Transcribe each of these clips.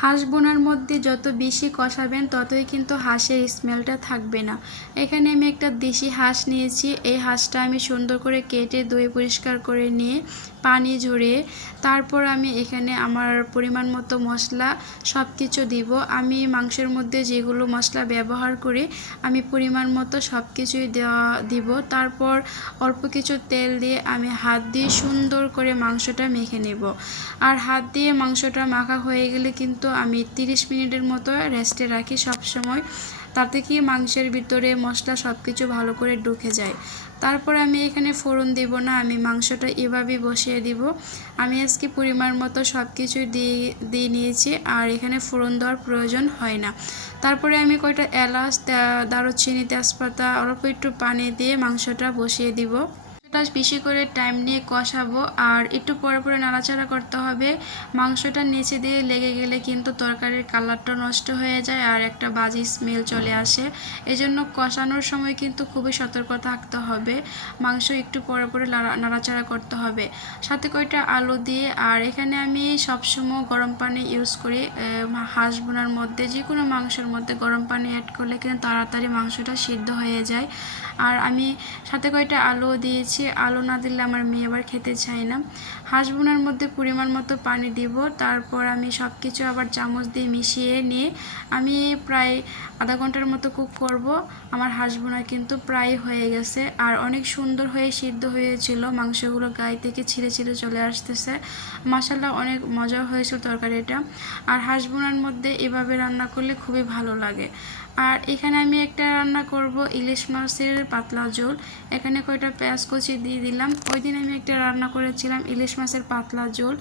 হাঁস বোনার মধ্যে যত বেশি কষাবেন ততই কিন্তু হাঁসের স্মেলটা থাকবে না। এখানে আমি একটা দেশি হাঁস নিয়েছি। এই হাঁসটা আমি সুন্দর করে কেটে ধুয়ে পরিষ্কার করে নিয়ে পানি ঝরিয়ে তারপর আমি এখানে আমার পরিমাণ মতো মশলা সব কিছু দিব। আমি মাংসের মধ্যে যেগুলো মশলা ব্যবহার করি আমি পরিমাণ মতো সব কিছুই দিব। তারপর অল্প কিছু তেল দিয়ে আমি হাত দিয়ে সুন্দর করে মাংসটা মেখে নেব। আর হাত দিয়ে মাংসটা মাখা হয়ে গেলে কিন্তু আমি 30 মিনিটের মতো রেস্টে রাখি সবসময়, তাতে কি মাংসের ভিতরে মশলা সব কিছু ভালো করে ঢুকে যায়। তারপর আমি এখানে ফোড়ন দিব না, আমি মাংসটা এভাবেই বসিয়ে দিব। আমি আজকে পরিমাণ মতো সব কিছুই দিয়ে নিয়েছি, আর এখানে ফোড়ন দেওয়ার প্রয়োজন হয় না। তারপরে আমি কয়টা এলাচ, দারুচিনি, তেজপাতা অল্প একটু পানি দিয়ে মাংসটা বসিয়ে দিব। এটা বেশি করে টাইম নিয়ে কষাবো, আর একটু পরে পরে নাড়াচাড়া করতে হবে। মাংসটা নিচে দিয়ে লেগে গেলে কিন্তু তরকারির কালারটা নষ্ট হয়ে যায় আর একটা বাজে স্মেল চলে আসে। এজন্য কষানোর সময় কিন্তু খুবই সতর্ক থাকতে হবে। মাংস একটু পরে পরে নাড়াচাড়া করতে হবে। সাথে কয়টা আলু দিয়ে, আর এখানে আমি সবসময় গরম পানি ইউজ করি। হাঁস বোনার মধ্যে যে কোনো মাংসের মধ্যে গরম পানি অ্যাড করলে কিন্তু তাড়াতাড়ি মাংসটা সিদ্ধ হয়ে যায়। আর আমি সাথে কয়টা আলু দিয়েছি, আলু না দিলে আমার মেয়ে আবার খেতে চায় না। হাঁস বোনার মধ্যে পরিমাণ মতো পানি দিব। তারপর আমি সব কিছু আবার চামচ দিয়ে মিশিয়ে নিয়ে আমি প্রায় আধা ঘন্টার মতো কুক করব। আমার হাঁস বোনা কিন্তু প্রায় হয়ে গেছে, আর অনেক সুন্দর হয়ে সিদ্ধ হয়েছিল। মাংসগুলো গায়ে থেকে ছিঁড়ে ছিঁড়ে চলে আসতেছে। মাশাআল্লাহ অনেক মজা হয়েছিল তরকারিটা। আর হাঁস বোনার মধ্যে এভাবে রান্না করলে খুবই ভালো লাগে। আর এখানে আমি একটা রান্না করব ইলিশ মাছের পাতলা ঝোল। এখানে কয়টা পেঁয়াজ কুচি দিয়ে দিলাম। ওই দিন আমি একটা রান্না করেছিলাম ইলিশ মাছের পাতলা ঝোল,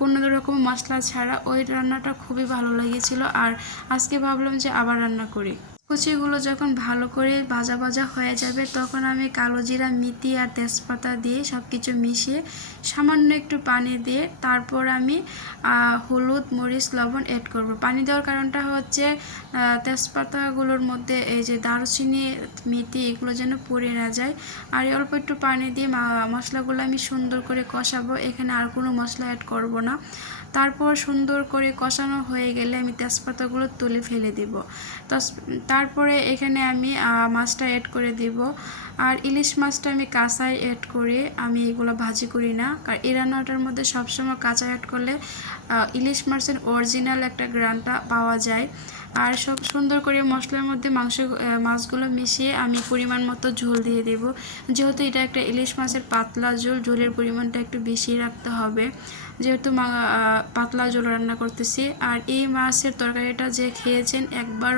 কোনো রকম মশলা ছাড়া। ওই রান্নাটা খুবই ভালো লেগেছিল, আর আজকে ভাবলাম যে আবার রান্না করি। কুচিগুলো যখন ভালো করে ভাজা ভাজা হয়ে যাবে তখন আমি কালো জিরা, মেথি আর তেজপাতা দিয়ে সব কিছু মিশিয়ে সামান্য একটু পানি দিয়ে তারপর আমি হলুদ, মরিচ, লবণ অ্যাড করব। পানি দেওয়ার কারণটা হচ্ছে তেজপাতাগুলোর মধ্যে এই যে দারুচিনি, মেথি এগুলো যেন পুড়ে না যায়। আর অল্প একটু পানি দিয়ে মশলাগুলো আমি সুন্দর করে কষাবো। এখানে আর কোনো মশলা অ্যাড করব না। তারপর সুন্দর করে কষানো হয়ে গেলে আমি তেজপাতাগুলো তুলে ফেলে দিব। তারপরে এখানে আমি মাছটা অ্যাড করে দিব। আর ইলিশ মাছটা আমি কাঁচাই অ্যাড করি, আমি এগুলো ভাজি করি না। কারণ এই রান্নাটার মধ্যে সবসময় কাঁচা অ্যাড করলে ইলিশ মাছের অরিজিনাল একটা গ্রানটা পাওয়া যায়। আর সব সুন্দর করে মশলার মধ্যে মাছগুলো মিশিয়ে আমি পরিমাণ মতো ঝোল দিয়ে দেব। যেহেতু এটা একটা ইলিশ মাছের পাতলা ঝোল, ঝোলের পরিমাণটা একটু বেশি রাখতে হবে, যেহেতু পাতলা ঝোল রান্না করতেছি। আর এই মাছের তরকারিটা যে খেয়েছেন একবার